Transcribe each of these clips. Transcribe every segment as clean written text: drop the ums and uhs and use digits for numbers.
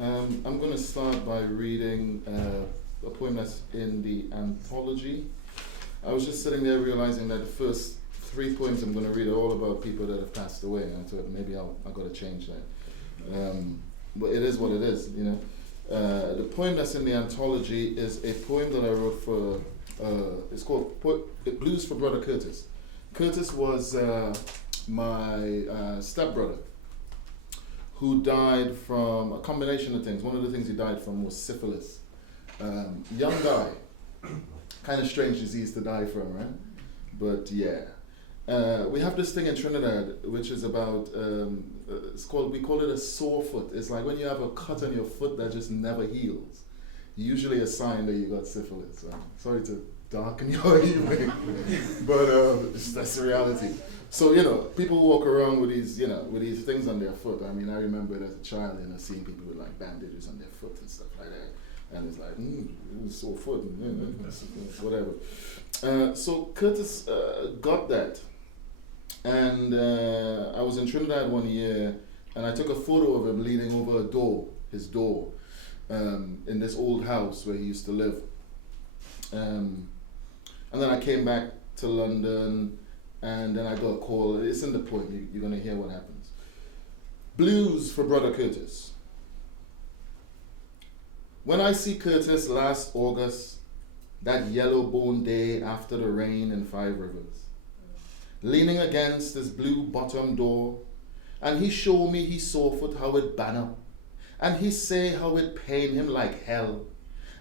I'm going to start by reading a poem that's in the anthology. I was just sitting there realizing that the first three poems I'm going to read are all about people that have passed away, and I thought maybe I've got to change that. But it is what it is, you know. The poem that's in the anthology is a poem that I wrote for, it's called Blues for Brother Curtis. Curtis was my stepbrother who died from a combination of things. One of the things he died from was syphilis. Young guy, kind of strange disease to die from, right? But yeah. We have this thing in Trinidad, which is about, we call it a sore foot. It's like when you have a cut on your foot that just never heals. Usually a sign that you got syphilis, right? Sorry to darken your evening, but that's the reality. So, you know, people walk around with these, with these things on their foot. I mean, I remember as a child, seeing people with like bandages on their foot and stuff like that. And it's like, it was sore foot, and whatever. So Curtis got that. And I was in Trinidad one year, and I took a photo of him leaning over his door, in this old house where he used to live. And then I came back to London, and then I got a call. It's in the poem. You're going to hear what happens. Blues for Brother Curtis. When I see Curtis last August, that yellow bone day after the rain in Five Rivers, leaning against his blue bottom door, and he show me his sore foot how it ban up, and he say how it pain him like hell,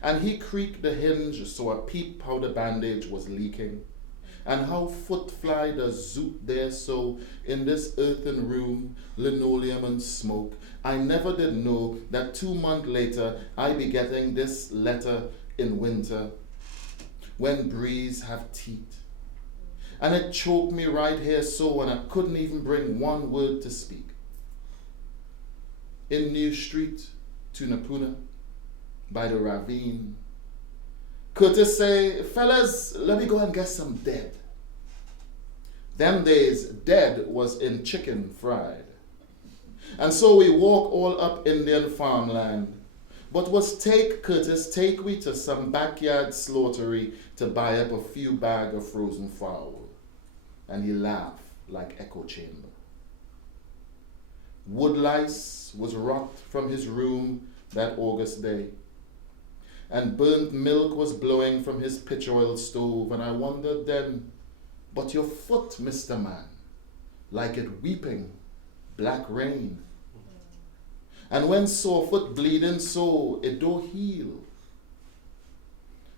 and he creak the hinge so I peep how the bandage was leaking, and how foot fly does zoot there so in this earthen room, linoleum and smoke. I never did know that 2 months later I be getting this letter in winter, when breeze have teeth. And it choked me right here so, and I couldn't even bring one word to speak. In New Street, Tunapuna, by the ravine, Curtis say, fellas, let me go and get some dead. Them days, dead was in chicken fried. And so we walk all up Indian farmland. But was take we to some backyard slaughtery to buy up a few bag of frozen fowl. And he laughed like echo chamber. Woodlice was rocked from his room that August day, and burnt milk was blowing from his pitch oil stove, and I wondered then, but your foot, Mr. Man, like it weeping, black rain. And when sore foot bleeding so, it do heal.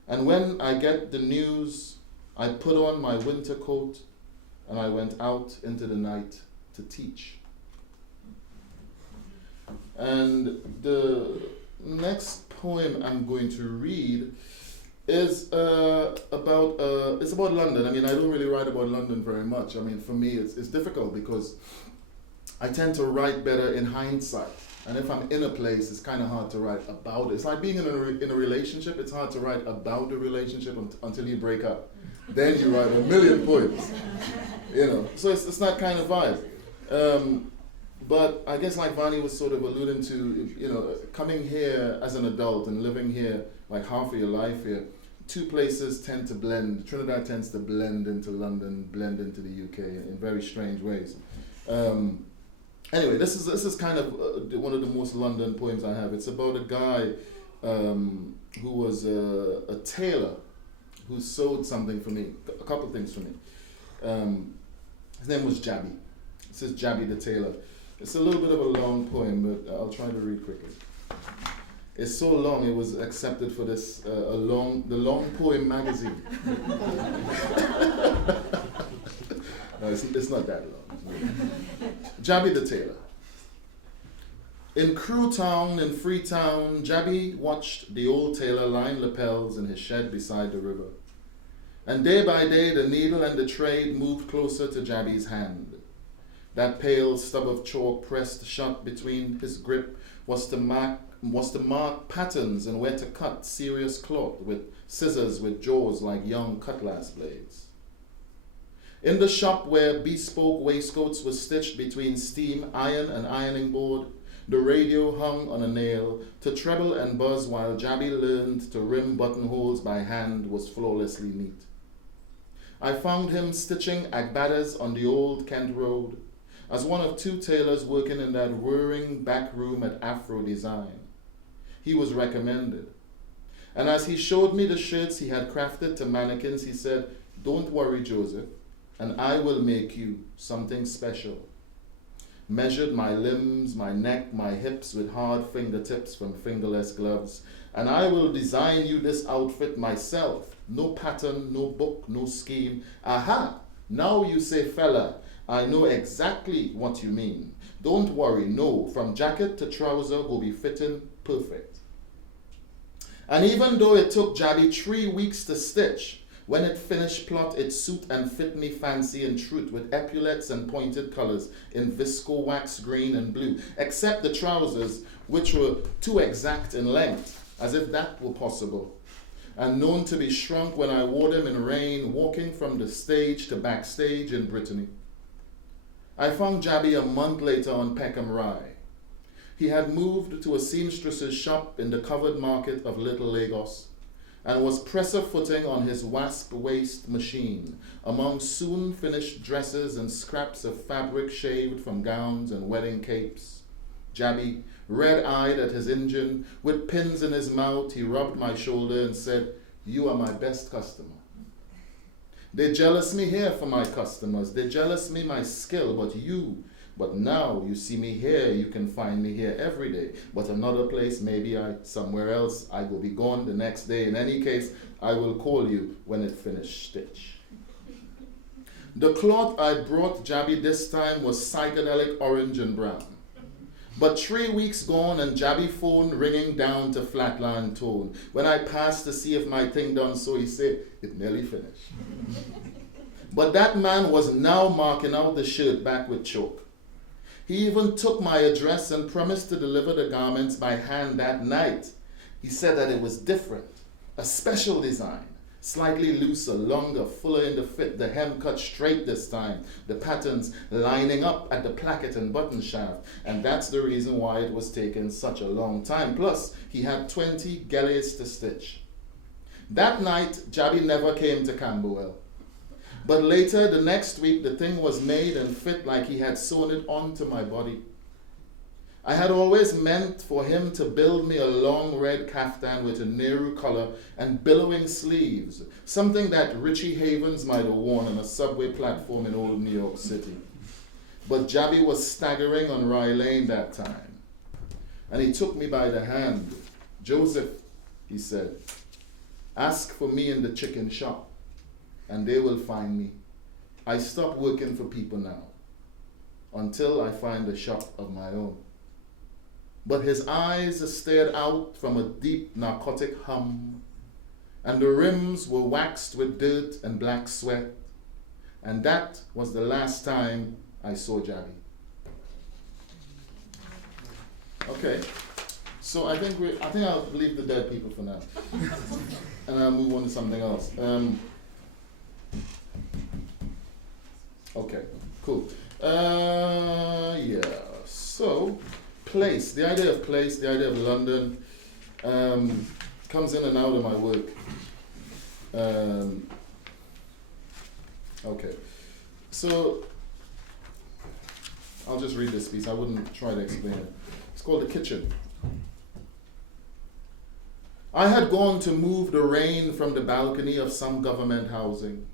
And when I get the news, I put on my winter coat, and I went out into the night to teach. And the next poem I'm going to read is about London. I mean, I don't really write about London very much. I mean, for me, it's difficult because I tend to write better in hindsight. And if I'm in a place, it's kind of hard to write about it. It's like being in a relationship. It's hard to write about the relationship until you break up. Then you write a million poems. So it's that kind of vibe. But I guess like Vani was sort of alluding to, coming here as an adult and living here like half of your life here, two places tend to blend. Trinidad tends to blend into London, blend into the UK in very strange ways. Anyway, this is kind of one of the most London poems I have. It's about a guy who was a tailor who sewed something for me, a couple of things for me. His name was Jabby. It says Jabby the Tailor. It's a little bit of a long poem, but I'll try to read quickly. It's so long it was accepted for this the Long Poem magazine. No, it's not that long. Jabby the Tailor. In Crew Town, in Freetown, Jabby watched the old tailor line lapels in his shed beside the river. And day by day, the needle and the trade moved closer to Jabby's hand. That pale stub of chalk pressed shut between his grip was to mark patterns and where to cut serious cloth with scissors with jaws like young cutlass blades. In the shop where bespoke waistcoats were stitched between steam iron and ironing board, The radio hung on a nail. To treble and buzz while Jabby learned to rim buttonholes by hand was flawlessly neat. I found him stitching agbadas on the old Kent Road as one of two tailors working in that whirring back room at Afro Design. He was recommended. And as he showed me the shirts he had crafted to mannequins, he said, "Don't worry, Joseph, and I will make you something special." Measured my limbs, my neck, my hips with hard fingertips from fingerless gloves, and I will design you this outfit myself. No pattern, no book, no scheme. Aha! Now you say, fella, I know exactly what you mean. Don't worry, no, from jacket to trouser will be fitting perfect. And even though it took Jabby 3 weeks to stitch, when it finished plot, it suit and fit me fancy in truth with epaulets and pointed colors in visco wax green and blue, except the trousers, which were too exact in length, as if that were possible, and known to be shrunk when I wore them in rain, walking from the stage to backstage in Brittany. I found Jabby a month later on Peckham Rye. He had moved to a seamstress's shop in the covered market of Little Lagos and was presser footing on his wasp waist machine among soon finished dresses and scraps of fabric shaved from gowns and wedding capes. Jabby, red-eyed at his engine, with pins in his mouth, he rubbed my shoulder and said, "You are my best customer. They jealous me here for my customers. They jealous me my skill, but now you see me here, you can find me here every day. But another place, maybe somewhere else, I will be gone the next day. In any case, I will call you when it finished stitch." The cloth I brought Jabby this time was psychedelic orange and brown. But 3 weeks gone and Jabby phone ringing down to flatline tone. When I passed to see if my thing done so, he said, "It nearly finished." But that man was now marking out the shirt back with chalk. He even took my address and promised to deliver the garments by hand that night. He said that it was different, a special design, slightly looser, longer, fuller in the fit, the hem cut straight this time, the patterns lining up at the placket and button shaft, and that's the reason why it was taking such a long time. Plus, he had 20 gallets to stitch. That night, Jabby never came to Camberwell. But later, the next week, the thing was made and fit like he had sewn it onto my body. I had always meant for him to build me a long red kaftan with a Nehru collar and billowing sleeves, something that Richie Havens might have worn on a subway platform in old New York City. But Jabby was staggering on Rye Lane that time, and he took me by the hand. "Joseph," he said, "ask for me in the chicken shop, and they will find me. I stop working for people now, until I find a shop of my own." But his eyes stared out from a deep narcotic hum, and the rims were waxed with dirt and black sweat, and that was the last time I saw Jabby. Okay, so I think I'll leave the dead people for now, and I'll move on to something else. Okay, cool. Yeah, so place, the idea of place, the idea of London comes in and out of my work. Okay, so I'll just read this piece. I wouldn't try to explain it. It's called The Kitchen. I had gone to move the rain from the balcony of some government housing.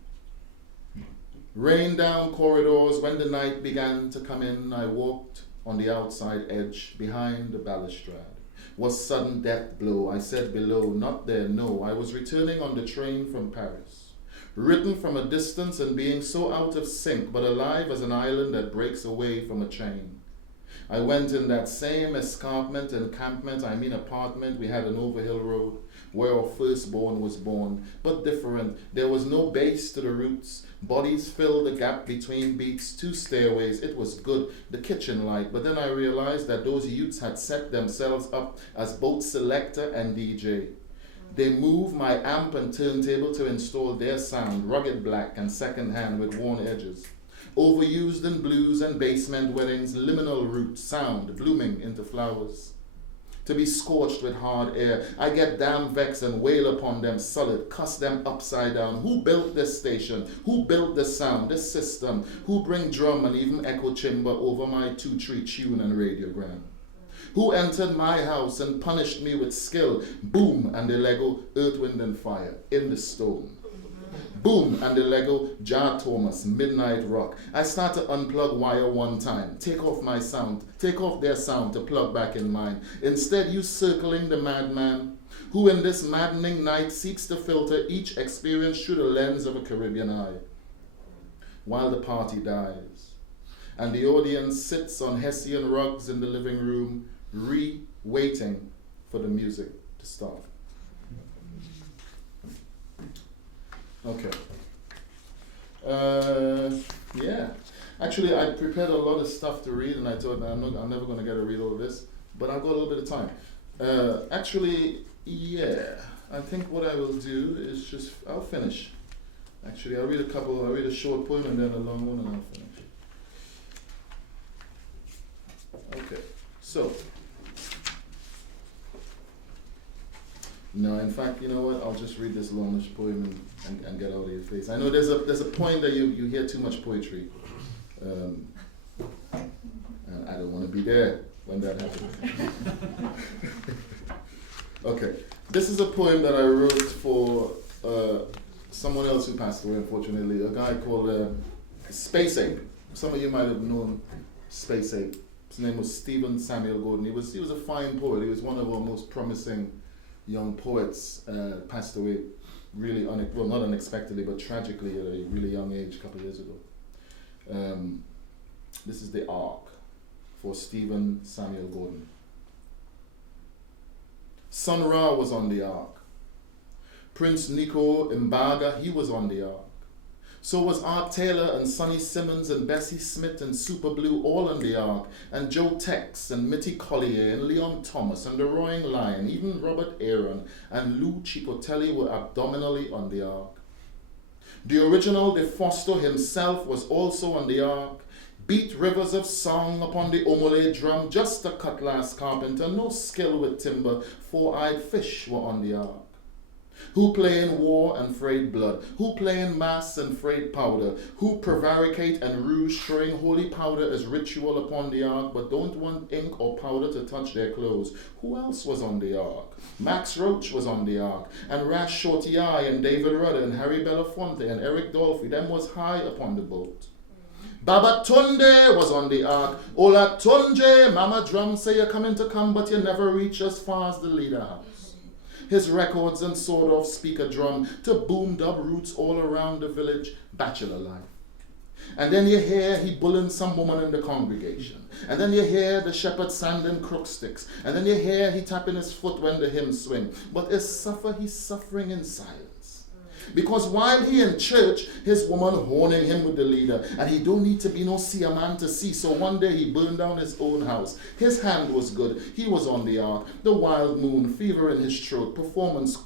Rain down corridors. When the night began to come in, I walked on the outside edge, behind the balustrade. Was sudden death blow. I said below, not there, no. I was returning on the train from Paris, written from a distance and being so out of sync, but alive as an island that breaks away from a chain. I went in that same apartment we had on Overhill Road, where our firstborn was born, but different. There was no base to the roots. Bodies filled the gap between beats, 2 stairways. It was good, the kitchen light. But then I realized that those youths had set themselves up as both selector and DJ. They moved my amp and turntable to install their sound, rugged black and second-hand with worn edges. overused in blues and basement weddings, liminal root sound blooming into flowers. To be scorched with hard air, I get damn vexed and wail upon them solid, cuss them upside down. Who built this station? Who built this sound, this system? Who bring drum and even echo chamber over my 2-3 tune and radiogram? Who entered my house and punished me with skill? Boom, and the Lego, Earth, Wind and Fire, in the stone. Boom, and the Lego, Jar Thomas, Midnight Rock. I start to unplug wire one time, take off my sound, take off their sound to plug back in mine. Instead, you circling the madman, who in this maddening night seeks to filter each experience through the lens of a Caribbean eye. While the party dies, and the audience sits on Hessian rugs in the living room, waiting for the music to start. Okay. Yeah. Actually, I prepared a lot of stuff to read, and I thought I'm never going to get to read all of this, but I've got a little bit of time. Actually, yeah. I think what I will do is I'll finish. Actually, I'll read a short poem and then a long one, and I'll finish. Okay. So. No, in fact, you know what? I'll just read this longish poem and get out of your face. I know there's a point that you hear too much poetry, and I don't want to be there when that happens. Okay, this is a poem that I wrote for someone else who passed away, unfortunately, a guy called Space Ape. Some of you might have known Space Ape. His name was Stephen Samuel Gordon. He was a fine poet. He was one of our most promising young poets. Passed away really, not unexpectedly, but tragically at a really young age a couple of years ago. This is the Ark for Stephen Samuel Gordon. Sun Ra was on the Ark. Prince Nico Mbaga, he was on the Ark. So was Art Taylor and Sonny Simmons and Bessie Smith and Super Blue all on the Ark, and Joe Tex and Mitty Collier and Leon Thomas and the Roaring Lion, even Robert Aaron and Lou Chicotelli were abdominally on the Ark. The original De Foster himself was also on the Ark. Beat rivers of song upon the Omole drum, just a cutlass carpenter, no skill with timber, 4-eyed fish were on the Ark. Who play in war and frayed blood, who play in mass and frayed powder, who prevaricate and rouge, throwing holy powder as ritual upon the Ark, but don't want ink or powder to touch their clothes. Who else was on the Ark? Max Roach was on the Ark, and Rash Shorty Eye, and David Rudder, and Harry Belafonte, and Eric Dolphy, them was high upon the boat. Baba Tunde was on the Ark. Ola Tunje, Mama Drum say you're coming to come, but you never reach as far as the leader house. His records and sawed-off speaker drum to boom dub roots all around the village, bachelor life. And then you hear he bullying some woman in the congregation. And then you hear the shepherd sanding crook sticks. And then you hear he tapping his foot when the hymns swing. But he's suffering in silence. Because while he in church, his woman horning him with the leader, and he don't need to be no seer man to see, so one day he burned down his own house. His hand was good, he was on the Ark, the wild moon, fever in his throat, performance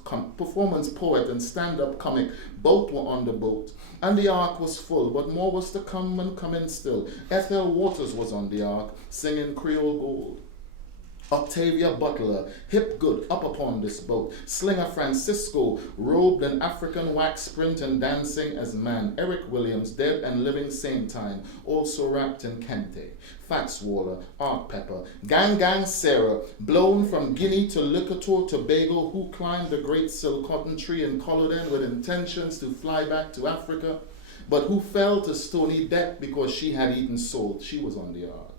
poet and stand-up comic, both were on the boat. And the Ark was full, but more was to come and come in still. Ethel Waters was on the Ark, singing Creole Gold. Octavia Butler, hip good, up upon this boat. Slinger Francisco, robed in African wax print and dancing as man. Eric Williams, dead and living same time, also wrapped in kente. Fats Waller, Art Pepper, Gang Sarah, blown from Guinea to Liquidor, Tobago, who climbed the great silk cotton tree in Culloden with intentions to fly back to Africa, but who fell to stony death because she had eaten salt. She was on the Ark.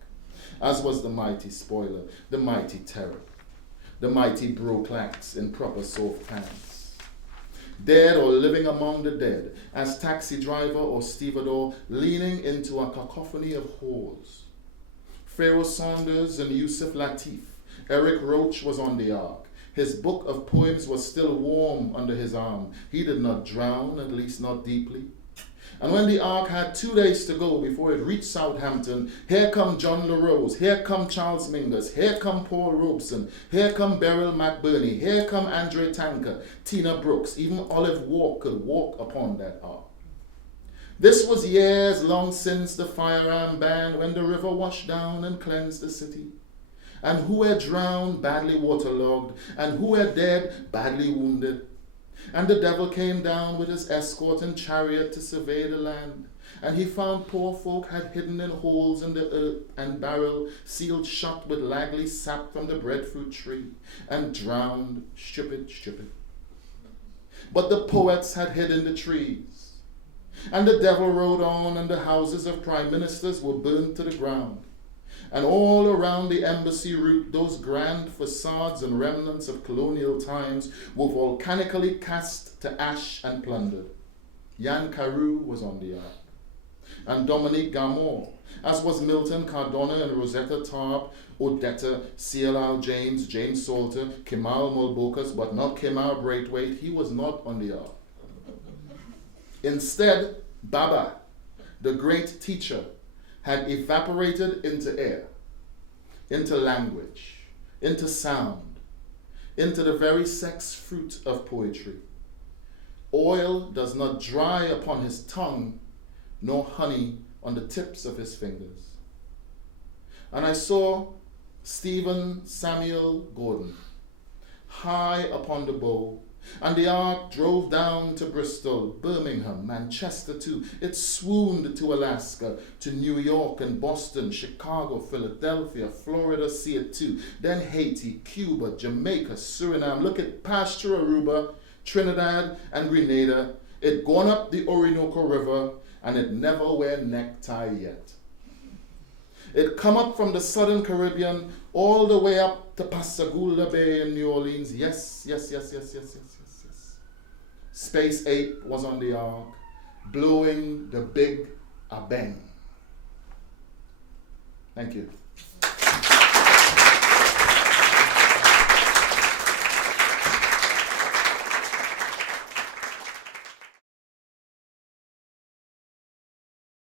As was the mighty Spoiler, the mighty Terror, the mighty Broclax in proper soft pants. Dead or living among the dead, as taxi driver or stevedore, leaning into a cacophony of whores. Pharaoh Saunders and Yusuf Latif, Eric Roach was on the Ark. His book of poems was still warm under his arm. He did not drown, at least not deeply. And when the Ark had 2 days to go before it reached Southampton, here come John LaRose, here come Charles Mingus, here come Paul Robeson, here come Beryl McBurney, here come Andre Tanker, Tina Brooks, even Olive Walker could walk upon that Ark. This was years long since the firearm ban, when the river washed down and cleansed the city. And who were drowned, badly waterlogged, and who were dead, badly wounded. And the devil came down with his escort and chariot to survey the land. And he found poor folk had hidden in holes in the earth and barrel, sealed shut with lagly sap from the breadfruit tree, and drowned, stupid. But the poets had hid in the trees. And the devil rode on, and the houses of prime ministers were burnt to the ground. And all around the embassy route, those grand facades and remnants of colonial times were volcanically cast to ash and plundered. Jan Carew was on the ark, and Dominique Gamour, as was Milton Cardona and Rosetta Tharpe, Odetta, C.L.R. James, James Salter, Kemal Mulbokas, but not Kemal Braithwaite. He was not on the ark. Instead, Baba, the great teacher, had evaporated into air, into language, into sound, into the very sex fruit of poetry. Oil does not dry upon his tongue, nor honey on the tips of his fingers. And I saw Stephen Samuel Gordon high upon the bow, and the ark drove down to Bristol, Birmingham, Manchester too. It swooned to Alaska, to New York and Boston, Chicago, Philadelphia, Florida, see it too. Then Haiti, Cuba, Jamaica, Suriname. Look at Pasture, Aruba, Trinidad and Grenada. It gone up the Orinoco River, and it never wear necktie yet. It come up from the southern Caribbean all the way up to Pascagoula Bay in New Orleans. Yes. Space 8 was on the ark, blowing the big abeng. Thank you.